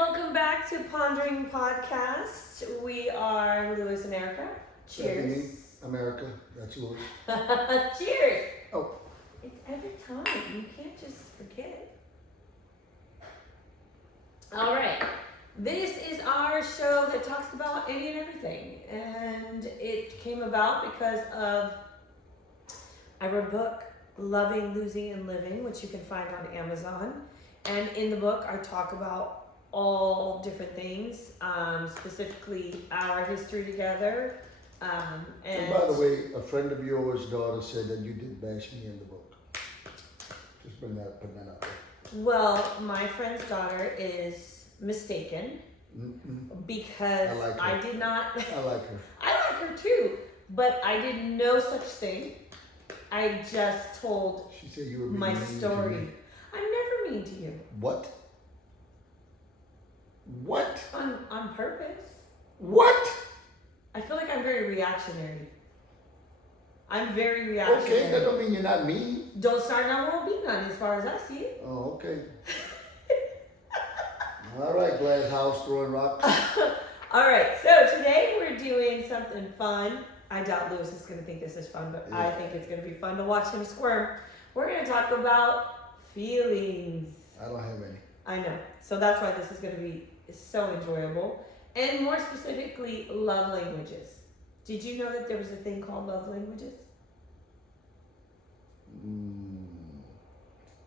welcome back to Pondering Podcast. We are Louis and Erica. Cheers. Me, America, that's yours. Cheers. Oh. It's every time. You can't just forget. All right. This is our show that talks about any and everything. And it came about because of, I wrote a book, Loving, Losing, and Living, which you can find on Amazon. And in the book, I talk about all different things, specifically our history together. And by the way, a friend of yours' daughter said that you did bash me in the book. Just put that out there. Well, my friend's daughter is mistaken because I did not. I like her. I like her too, but I did no such thing. I just told she said you were my mean story. to me. I'm never mean to you. What? What? On purpose. What? I feel like I'm very reactionary. I'm very reactionary. Okay, that don't mean you're not mean. Don't start now, won't be none as far as I see it. Oh, okay. All right, glass house throwing rocks. All right, so today we're doing something fun. I doubt Lewis is going to think this is fun, but I think it's going to be fun to watch him squirm. We're going to talk about feelings. I don't have any. I know. So that's why this is going to be so enjoyable. And more specifically, love languages. Did you know that there was a thing called love languages?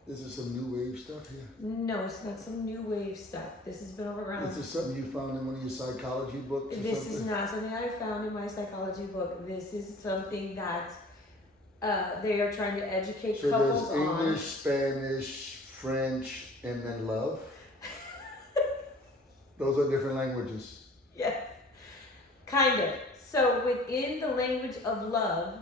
This is some new wave stuff here. No, it's not some new wave stuff. This has been around. This is something you found in one of your psychology books? This is not something I found in my psychology book. This is something that they are trying to educate couples on. So there's English, Spanish, French, and then love? Those are different languages. Yes, kind of. So within the language of love,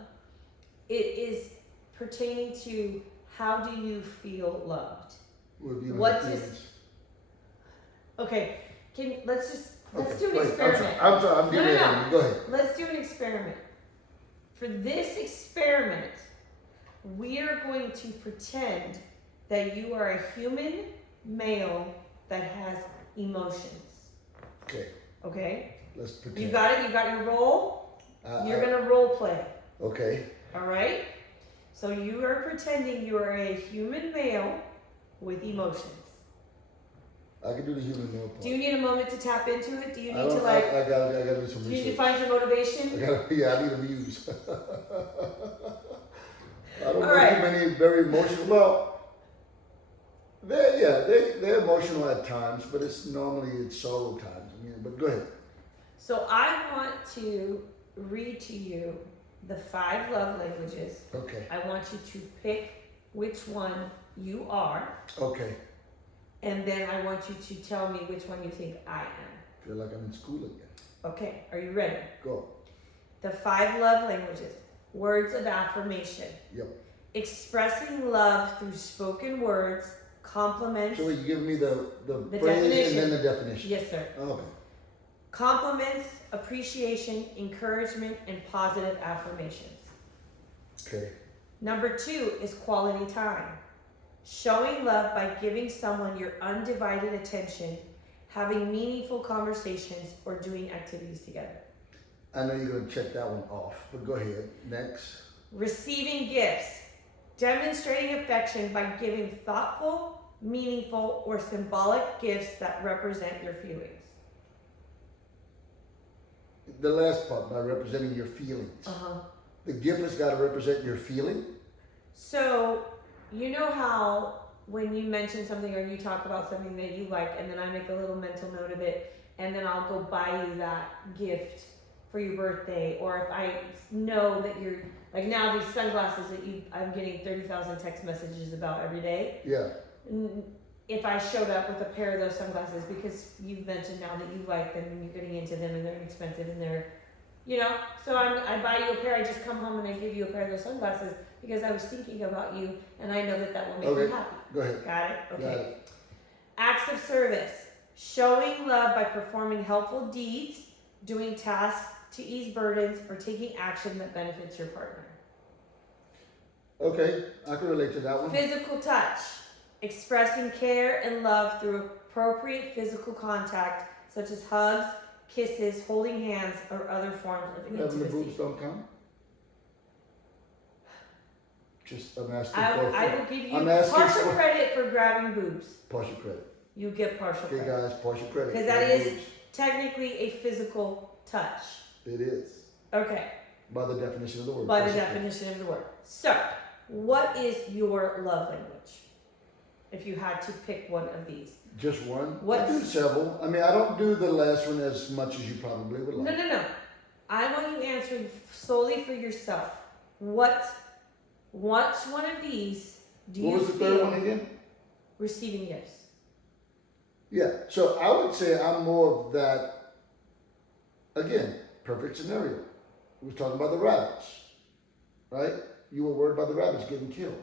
it is pertaining to how do you feel loved? What is? Okay, let's do an experiment. I'm sorry. I'm doing No. Go ahead. Let's do an experiment. For this experiment, we are going to pretend that you are a human male that has emotions. Okay. Okay? Let's pretend. You got it? You got your role? You're going to role play. Okay. All right? So you are pretending you are a human male with emotions. I can do the human male part. Do you need a moment to tap into it? Do you need I gotta do some research. Do you need to find your motivation? I need a muse. I don't know right. too many very emotional. Well, they're emotional at times, but it's sorrow times. But go ahead. So I want to read to you the 5 love languages. Okay. I want you to pick which one you are. Okay. And then I want you to tell me which one you think I am. Feel like I'm in school again. Okay, are you ready? Go. The 5 love languages. Words of affirmation. Yep. Expressing love through spoken words, compliments. So you give me the phrase definition. and then the definition. Yes, sir. Okay. Compliments, appreciation, encouragement, and positive affirmations. Okay. Number 2 is quality time. Showing love by giving someone your undivided attention, having meaningful conversations, or doing activities together. I know you're going to check that one off, but go ahead. Next. Receiving gifts. Demonstrating affection by giving thoughtful, meaningful, or symbolic gifts that represent your feelings. The last part, by representing your feelings. The gift has got to represent your feeling. So, you know how when you mention something or you talk about something that you like, and then I make a little mental note of it, and then I'll go buy you that gift for your birthday, or if I know that you're, like now these sunglasses that I'm getting 30,000 text messages about every day. Yeah. If I showed up with a pair of those sunglasses, because you've mentioned now that you like them and you're getting into them and they're inexpensive and they're, so I buy you a pair, I just come home and I give you a pair of those sunglasses because I was thinking about you and I know that will make you happy. Go ahead. Got it? Okay. Got it. Acts of service. Showing love by performing helpful deeds, doing tasks to ease burdens, or taking action that benefits your partner. Okay, I can relate to that one. Physical touch. Expressing care and love through appropriate physical contact, such as hugs, kisses, holding hands, or other forms of Having the boobs intimacy. don't count? Just, I'm asking I for will give you I'm asking partial for- credit for grabbing boobs. partial credit. You get partial Okay, credit. guys, partial credit. Because that Grab is boobs. technically a physical touch. It is. Okay, By the definition of the word. by the partial credit. definition of the word. So, what is your love language? If you had to pick one of these. Just one? I What's- do several. I mean, I don't do the last one as much as you probably would like. No. I want you answering solely for yourself. Which one of these do What you was the feel third one again? receiving gifts? Yeah, so I would say I'm more of that, again, perfect scenario. We was talking about the rabbits, right? You were worried about the rabbits getting killed.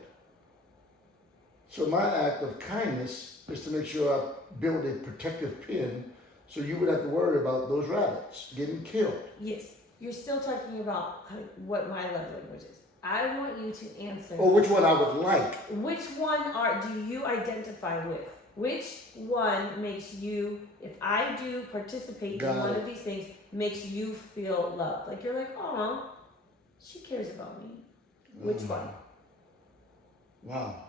So my act of kindness is to make sure I build a protective pin so you would have to worry about those rabbits getting killed. Yes, you're still talking about what my love language is. I want you to answer. Or which one I would like. Which one do you identify with? Which one makes you, if I do participate in one of these things, makes you feel loved? Like you're like, oh, she cares about me. Which one? Wow.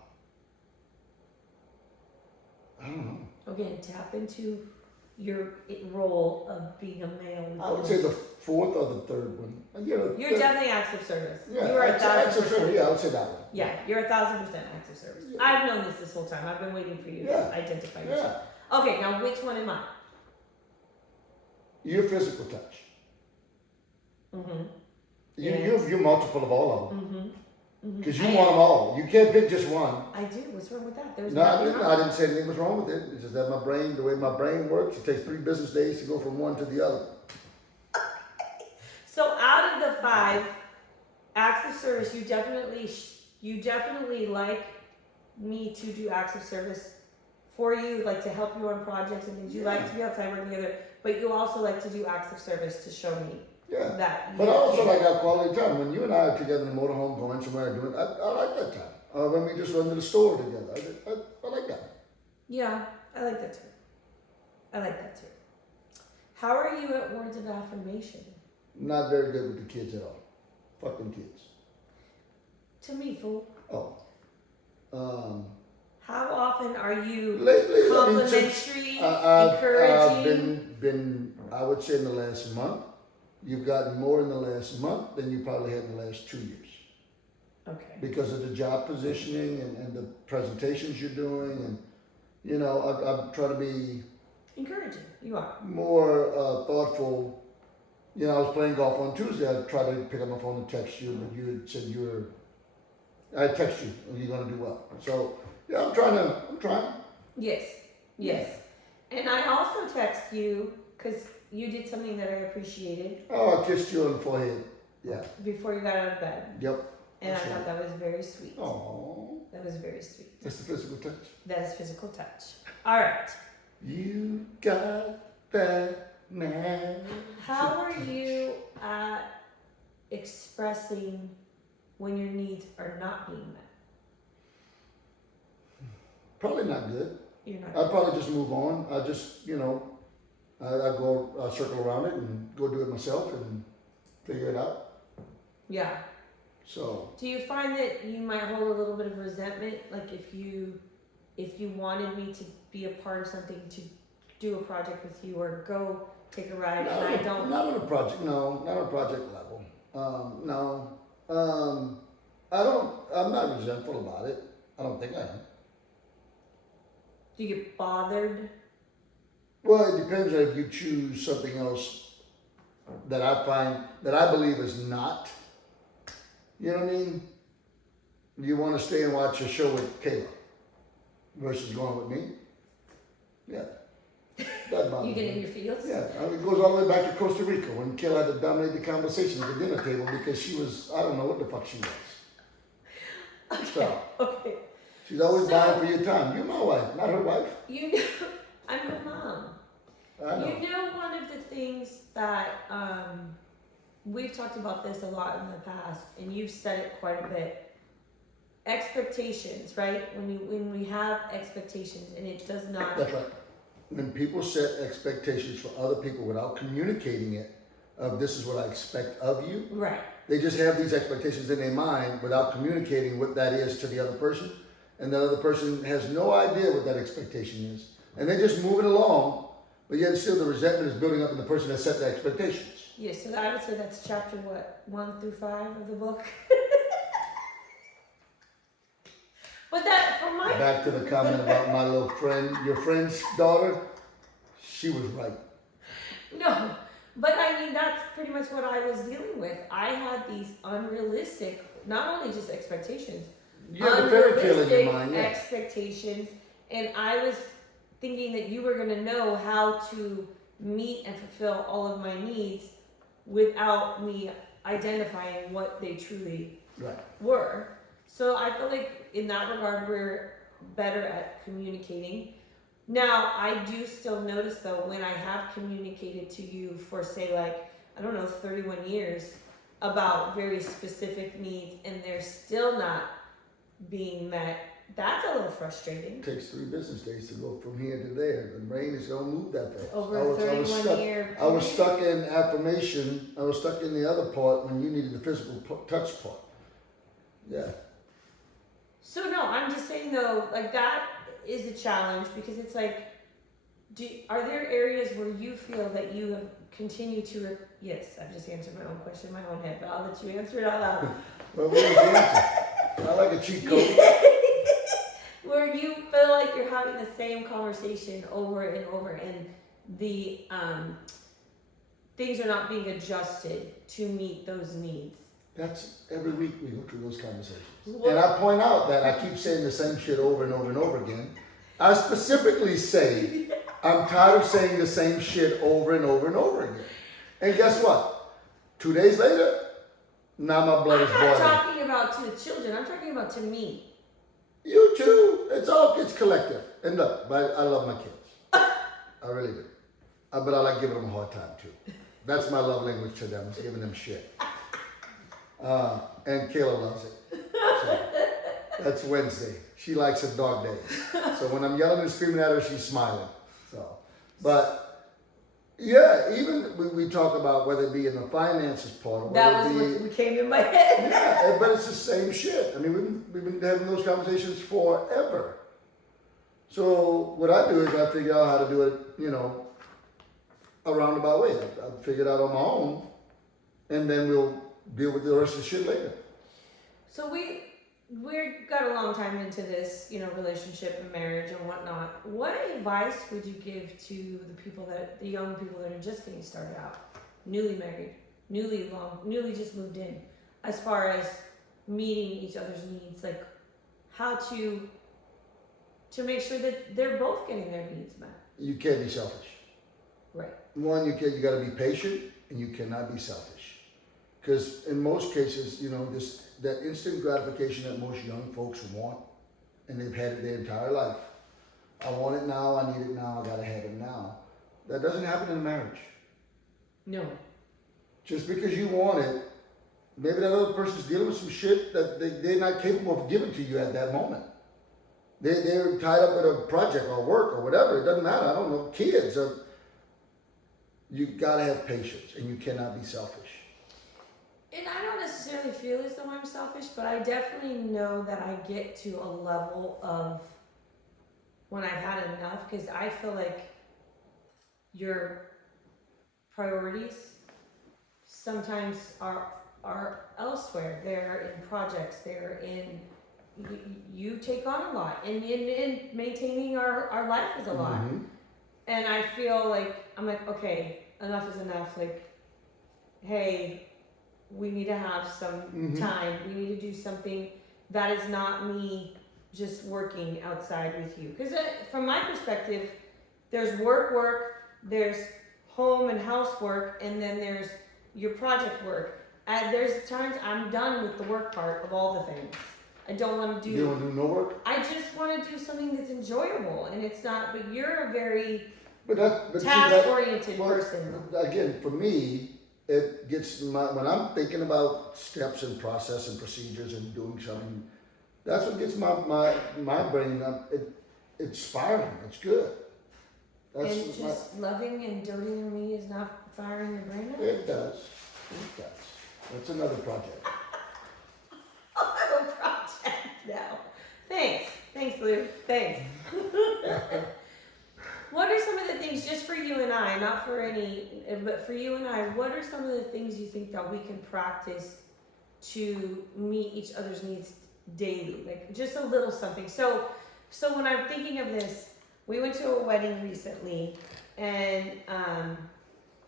I don't know. Again, tap into your role of being a male. I would say the fourth or the third one. You're definitely acts of service. Yeah, You are acts of 1,000%. service. Yeah, I would say that one. Yeah, you're 1,000% acts of service. Yeah. I've known this whole time. I've been waiting for you Yeah. to identify yourself. Yeah. Okay, now which one am I? Your physical touch. Mm-hmm. You're multiple of all of them. Mm-hmm. Because you want them all. You can't pick just one. I do. What's wrong with that? There's No, nothing wrong. I didn't say anything was wrong with it. It's just that my brain, the way my brain works, it takes 3 business days to go from one to the other. So out of the 5 acts of service, you definitely like me to do acts of service for you, like to help you on projects and things. You like to be outside working together, but you also like to do acts of service to show me Yeah. that. But I also like our quality time. When you and I are together in the motorhome going somewhere and doing, I like that time. When we just run to the store together. I like that. Yeah, I like that too. How are you at words of affirmation? Not very good with the kids at all. Fuck them kids. To me, fool. Oh. How often are you Lately, complimentary, I've encouraging? I would say in the last month, you've gotten more in the last month than you probably had in the last 2 years. Okay. Because of the job positioning and the presentations you're doing, and I'm trying to be Encouraging. You are. more thoughtful. I was playing golf on Tuesday. I tried to pick up my phone and text you, but you had said I text you, and you're gonna do well. So yeah, I'm trying. Yes. And I also text you because you did something that I appreciated Oh, I kissed you on the forehead. Yeah. before you got out of bed. Yep. And I Sure. thought that was very sweet. Oh, That was very sweet. that's the physical touch. That is physical touch. All right. You got that man. How are you at expressing when your needs are not being met? Probably not good. You're not. I'd probably just move on. I just, I circle around it and go do it myself and figure it out. Yeah. So, Do you find that you might hold a little bit of resentment, like if you wanted me to be a part of something, to do a project with you or go take a ride, and I don't? Not on a project, no, not on a project level. No. I'm not resentful about it. I don't think I am. Do you get bothered? Well, it depends on if you choose something else that I believe is not. You know what I mean? You want to stay and watch a show with Kayla versus going with me? Yeah. That bothers You get me. in your feels? Yeah, it goes all the way back to Costa Rica when Kayla had to dominate the conversation at the dinner table because she was, I don't know what the fuck she was. Okay. So, Okay. she's always vying for your time. You're my wife, not her wife. You know, I'm your mom. I know. You know, one of the things that we've talked about this a lot in the past, and you've said it quite a bit. Expectations, right? When we have expectations, and it does not That's right. when people set expectations for other people without communicating it, of this is what I expect of you, Right. they just have these expectations in their mind without communicating what that is to the other person. And the other person has no idea what that expectation is. And they're just moving along, but yet still the resentment is building up in the person that set the expectations. Yes, so I would say that's chapter 1 through 5 of the book. But that, from my... Back to the comment about my little friend, your friend's daughter, she was right. No, but I mean, that's pretty much what I was dealing with. I had these unrealistic, not only just expectations, You have a fairy tale in your mind, yeah. expectations, and I was thinking that you were going to know how to meet and fulfill all of my needs without me identifying what they truly were. So I feel like in that regard, we're better at communicating. Now, I do still notice though, when I have communicated to you for say like, I don't know, 31 years about very specific needs and they're still not being met, that's a little frustrating. It takes 3 business days to go from here to there. The brain is going to move that fast. Over a 31 year I was stuck in affirmation. I was stuck in the other part when you needed the physical touch part. Yeah. So no, I'm just saying though, like that is a challenge because it's like, are there areas where you feel that you have continued to, yes, I've just answered my own question in my own head, but I'll let you answer it out loud. Well, what was the answer? I like a cheat code. Where you feel like you're having the same conversation over and over and the things are not being adjusted to meet those needs. That's every week we go through those conversations. Well, and I point out that I keep saying the same shit over and over and over again. I specifically say, I'm tired of saying the same shit over and over and over again. And guess what? 2 days later, now my blood is I'm boiling. not talking about to the children, I'm talking about to me. You too. It's collective. And look, I love my kids. I really do. But I like giving them a hard time too. That's my love language to them, is giving them shit. And Kayla loves it. So, that's Wednesday. She likes a dog day. So when I'm yelling and screaming at her, she's smiling. So, but yeah, even we talk about whether it be in the finances part or That whether was it be, what came in my head. yeah, but it's the same shit. I mean, we've been having those conversations forever. So what I do is I figure out how to do it, a roundabout way. I figure it out on my own, and then we'll deal with the rest of the shit later. So we're got a long time into this, relationship and marriage and whatnot. What advice would you give to the young people that are just getting started out, newly married, newly just moved in, as far as meeting each other's needs, like how to make sure that they're both getting their needs met? You can't be selfish. Right. One, you got to be patient, and you cannot be selfish. Because in most cases, that instant gratification that most young folks want, and they've had it their entire life. I want it now, I need it now, I gotta have it now. That doesn't happen in a marriage. No. Just because you want it, maybe that other person's dealing with some shit that they're not capable of giving to you at that moment. They're tied up with a project or work or whatever, it doesn't matter, I don't know, kids. You gotta have patience, and you cannot be selfish. And I don't necessarily feel as though I'm selfish, but I definitely know that I get to a level of when I've had enough, because I feel like your priorities sometimes are elsewhere. They're in projects, they're in, you take on a lot, and in maintaining our life is a lot. Mm-hmm. And I feel like, I'm like, okay, enough is enough. Like, hey, we need to have some time. We need to do something that is not me just working outside with you. Because from my perspective, there's work, there's home and housework, and then there's your project work. And there's times I'm done with the work part of all the things. I don't want to do. You don't want to do no work? I just want to do something that's enjoyable, and it's not. But you're a very But task-oriented person. Again, for me, it gets when I'm thinking about steps and process and procedures and doing something, that's what gets my brain up. It's spiraling. It's good. And just loving and doting me is not firing your brain up? It does. It does. That's another project. Oh, project now. Thanks, Lou. Thanks. What are some of the things, just for you and I, not for any, but for you and I, what are some of the things you think that we can practice to meet each other's needs daily? Like just a little something. So when I'm thinking of this, we went to a wedding recently, and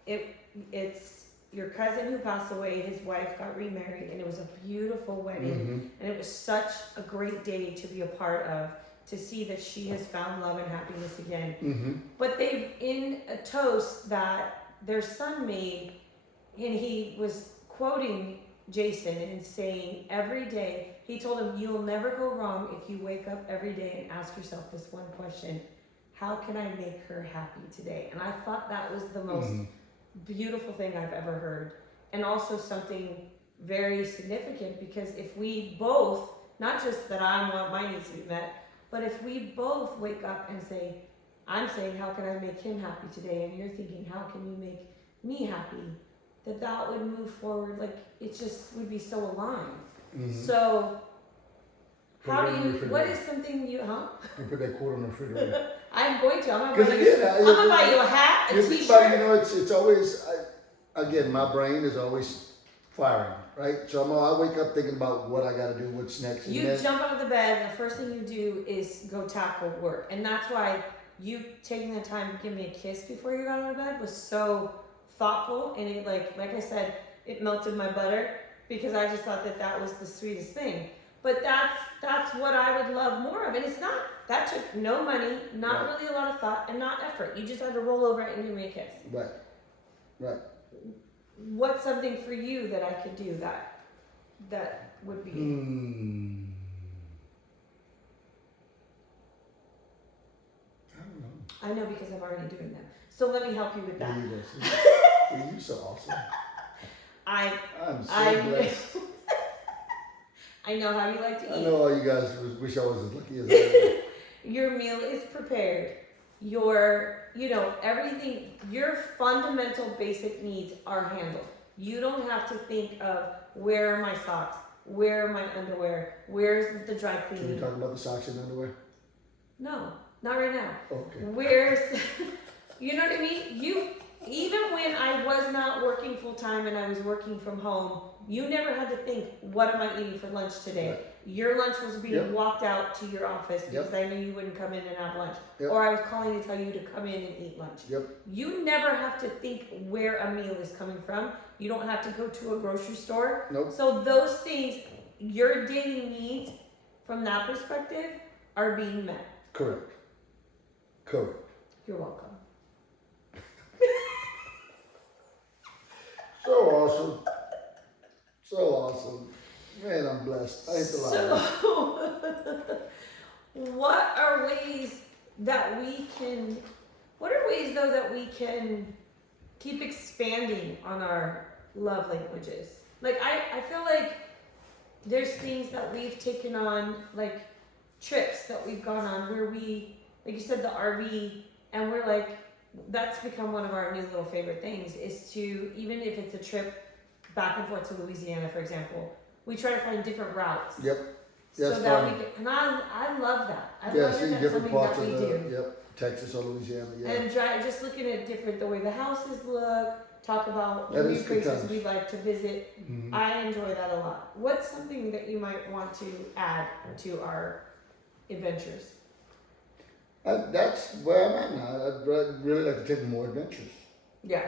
it's your cousin who passed away. His wife got remarried, and it was a beautiful wedding, and it was such a great day to be a part of. To see that she has found love and happiness again. But they've in a toast that their son made, and he was quoting Jason and saying every day, he told him, you'll never go wrong if you wake up every day and ask yourself this one question: how can I make her happy today? And I thought that was the most beautiful thing I've ever heard, and also something very significant, because if we both, not just that I want my needs to be met, but if we both wake up and say, I'm saying, how can I make him happy today? And you're thinking, how can you make me happy? That would move forward. Like, it just would be so aligned. So, how do you, what is something you, You put that quote on the refrigerator. I'm going to. I'm gonna buy you a hat, a t-shirt. You know, it's always, again, my brain is always firing, right? So I wake up thinking about what I got to do, what's next. You jump out of the bed, and the first thing you do is go tackle work. And that's why you taking the time to give me a kiss before you got out of bed was so thoughtful. And it, like I said, it melted my butter, because I just thought that was the sweetest thing. But that's what I would love more of. And it's not, that took no money, not really a lot of thought, and not effort. You just had to roll over it and give me a kiss. Right. What's something for you that I could do that would be? I don't know. I know, because I'm already doing them. So let me help you with that. You're so awesome. I'm so blessed. I know how you like to eat. I know all you guys wish I was as lucky as I am. Your meal is prepared. Everything, your fundamental basic needs are handled. You don't have to think of, where are my socks? Where are my underwear? Where's the dry cleaning? Can we talk about the socks and underwear? No, not right now. Okay. You know what I mean? Even when I was not working full time and I was working from home, you never had to think, what am I eating for lunch today? Right. Your lunch was being walked out to your office because I knew you wouldn't come in and have lunch. Or I was calling to tell you to come in and eat lunch. You never have to think where a meal is coming from. You don't have to go to a grocery store. So those things, your daily needs from that perspective are being met. Correct. You're welcome. So awesome. Man, I'm blessed. I ain't the lie. What are ways that we can keep expanding on our love languages? Like, I feel like there's things that we've taken on, like trips that we've gone on where we, like you said, the RV, and we're like, that's become one of our new little favorite things, is to, even if it's a trip back and forth to Louisiana, for example, we try to find different routes. That's so fun. that we can, and I love that. I love see that different something parts that we of do. Texas or Louisiana, And just looking at the way the houses look, talk about That new is good places times. we'd like to visit. I enjoy that a lot. What's something that you might want to add to our adventures? That's where I'm at now. I'd really like to take more adventures. Yeah.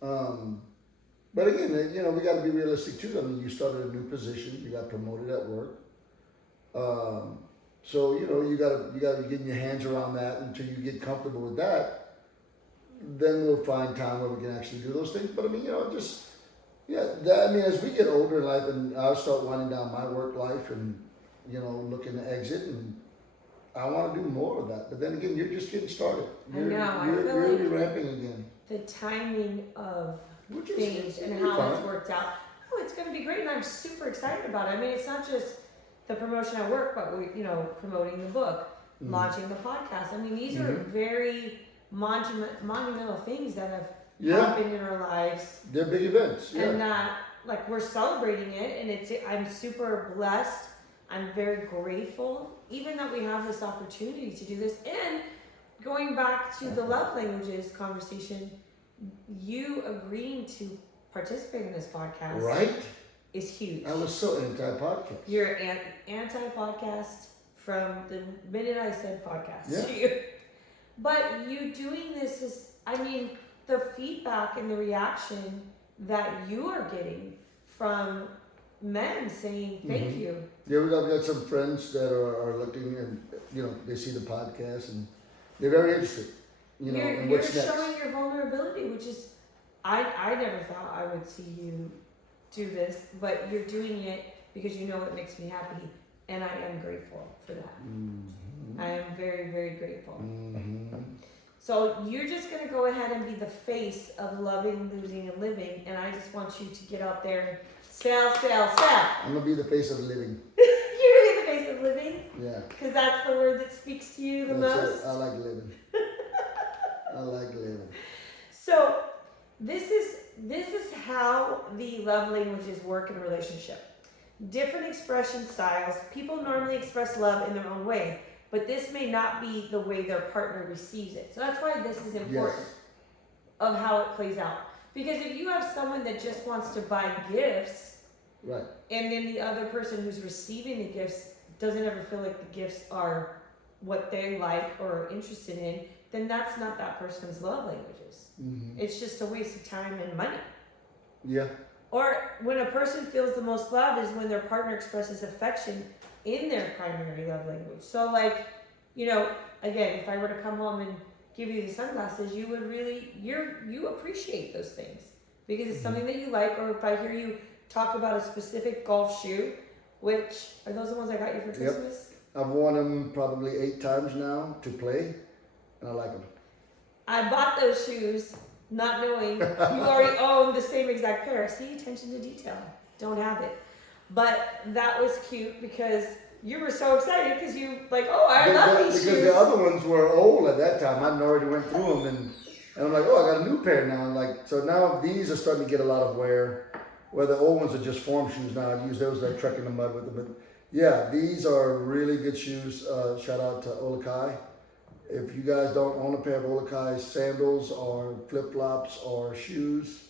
But again, we got to be realistic too. I mean, you started a new position, you got promoted at work. So you gotta be getting your hands around that until you get comfortable with that. Then we'll find time where we can actually do those things. But I mean, as we get older in life, and I'll start winding down my work life, and looking to exit, and I want to do more of that. But then again, you're just getting started. You're really ramping again. The timing of things and how it's worked out. Oh, it's going to be great, and I'm super excited about it. I mean, it's not just the promotion at work, but we, promoting the book, launching the podcast. I mean, these are very monumental things that have Yeah, happened in our lives, they're big events. Yeah. and that like we're celebrating it, and I'm super blessed. I'm very grateful, even that we have this opportunity to do this. And going back to the love languages conversation, you agreeing to participate in this podcast Right? is huge. I was so anti-podcast. You're anti-podcast from the minute I said podcast Yeah. to you. But you doing this is, I mean, the feedback and the reaction that you are getting from men saying thank Mhm. you. Yeah, we got some friends that are looking, and they see the podcast and they're very interested. You're in what's next. showing your vulnerability, which is, I never thought I would see you do this, but you're doing it because you know it makes me happy, and I am grateful for that. Mhm. I am very, very grateful. Mhm. So you're just gonna go ahead and be the face of loving, losing, and living, and I just want you to get out there and sell. I'm gonna be the face of living. You're gonna be the face of living, Yeah, because that's the word that speaks to you the that's most. it. I like living. I like living. So this is how the love languages work in a relationship. Different expression styles. People normally express love in their own way, but this may not be the way their partner receives it. So that's why this is important Yes. of how it plays out. Because if you have someone that just wants to buy gifts, Right. and then the other person who's receiving the gifts doesn't ever feel like the gifts are what they like or are interested in, then that's not that person's love languages. Mhm. It's just a waste of time and money. Yeah. Or when a person feels the most love is when their partner expresses affection in their primary love language. So like, again, if I were to come home and give you the sunglasses, you would really, you appreciate those things because it's something that you like. Or if I hear you talk about a specific golf shoe, which, are those the ones I got you for Yep. Christmas? I've worn them probably 8 times now to play, and I like them. I bought those shoes not knowing you already own the same exact pair. See, attention to detail. Don't have it. But that was cute because you were so excited because you like, oh, I love these Because shoes. the other ones were old at that time. I'd already went through them, and I'm like, oh, I got a new pair now. And so now these are starting to get a lot of wear. Where the old ones are just form shoes now. I use those like trek in the mud with them. But yeah, these are really good shoes. Shout out to Olakai. If you guys don't own a pair of Olakai sandals or flip flops or shoes,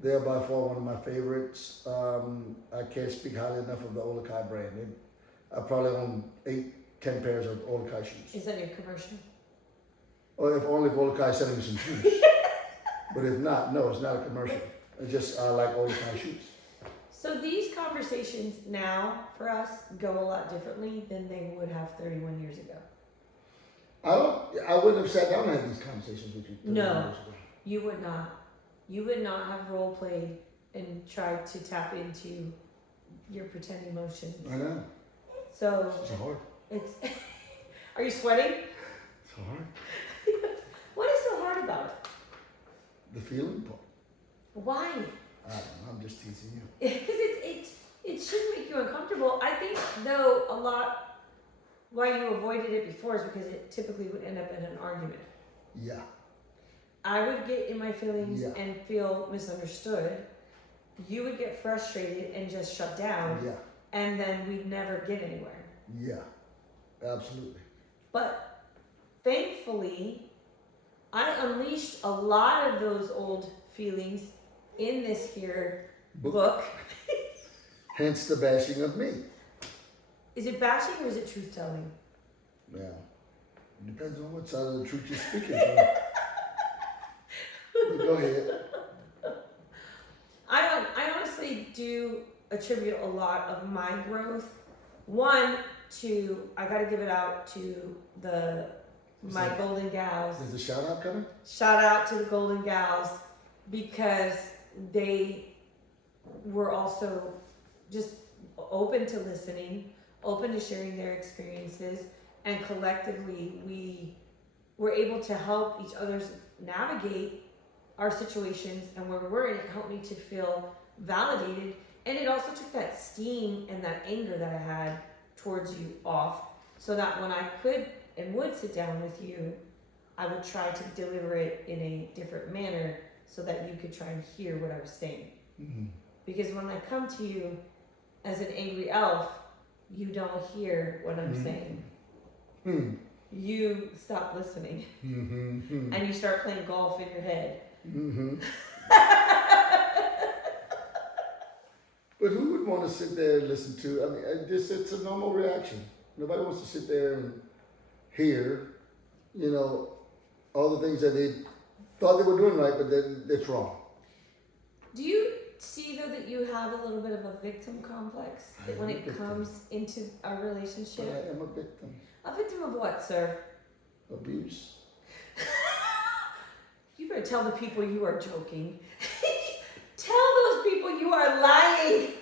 they're by far one of my favorites. I can't speak highly enough of the Olakai brand. I probably own 8-10 pairs of Olakai shoes. Is that your commercial? Or if only if Olakai sending me some shoes. But if not, no, it's not a commercial. It's just I like Olakai shoes. So these conversations now for us go a lot differently than they would have 31 years ago. I wouldn't have sat down and had these conversations with you 30 No. years ago. You would not. You would not have role played and tried to tap into your pretend emotions. I know. So It's hard. it's. Are you sweating? It's hard. What is so hard about it? The feeling part. Why? I don't know. I'm just teasing you. Because it shouldn't make you uncomfortable. I think though a lot why you avoided it before is because it typically would end up in an argument. Yeah. I would get in my feelings Yeah. and feel misunderstood. You would get frustrated and just shut down, Yeah. and then we'd never get anywhere. Yeah. Absolutely. But thankfully, I unleashed a lot of those old feelings in this here book. Hence the bashing of me. Is it bashing or is it truth telling? Yeah. It depends on what side of the truth you're speaking from. But go ahead. I honestly do attribute a lot of my growth. One, to I got to give it out to my golden gals. Is the shout out coming? Shout out to the golden gals because they were also just open to listening, open to sharing their experiences, and collectively we were able to help each other navigate our situations and where we were, and it helped me to feel validated. And it also took that steam and that anger that I had towards you off, so that when I could and would sit down with you, I would try to deliver it in a different manner so that you could try and hear what I was saying. Mm-hmm. Because when I come to you as an angry elf, you don't hear what I'm saying. Mm-hmm. You stop listening Mm-hmm. and you start playing golf in your head. Mm-hmm. But who would want to sit there and listen to? I mean, it's a normal reaction. Nobody wants to sit there and hear, all the things that they thought they were doing right, but then it's wrong. Do you see though that you have a little bit of a victim complex that when it comes into our relationship? But I am a victim. A victim of what, sir? Abuse. You better tell the people you are joking. Tell those people you are lying.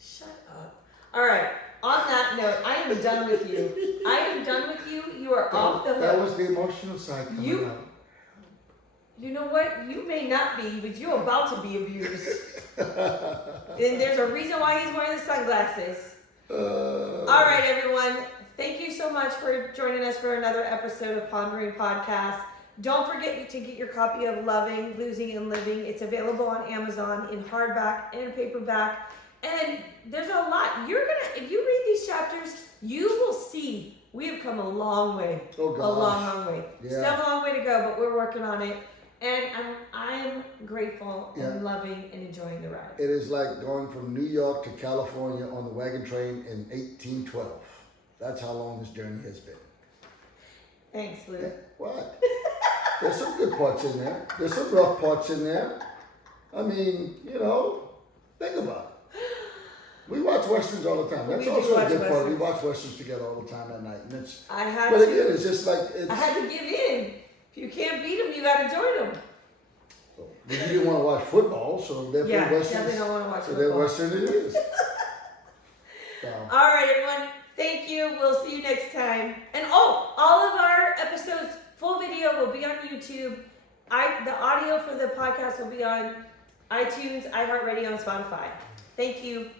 Shut up. All right. On that note, I am done with you. I am done with you. You are off the hook. That was the emotional side coming out. You know what? You may not be, but you're about to be abused. And there's a reason why he's wearing the sunglasses. All right, everyone. Thank you so much for joining us for another episode of Pondering Podcast. Don't forget to get your copy of Loving, Losing, and Living. It's available on Amazon in hardback and paperback. And there's a lot. If you read these chapters, you will see we have come a long way. Oh, gosh. A long way. Yeah. Still have a long way to go, but we're working on it. And I'm grateful and loving and enjoying the ride. It is like going from New York to California on the wagon train in 1812. That's how long this journey has been. Thanks, Lou. Yeah, what? There's some good parts in there. There's some rough parts in there. I mean, think about it. We watch westerns all the time. That's also a good part. We watch westerns together all the time at night. And again, it's just like I had to give in. If you can't beat them, you got to join them. But you didn't want to watch football, so therefore westerns. Definitely don't want to watch so football. So western it is. All right, everyone. Thank you. We'll see you next time. And all of our episodes, full video will be on YouTube. The audio for the podcast will be on iTunes, iHeartRadio, and Spotify. Thank you.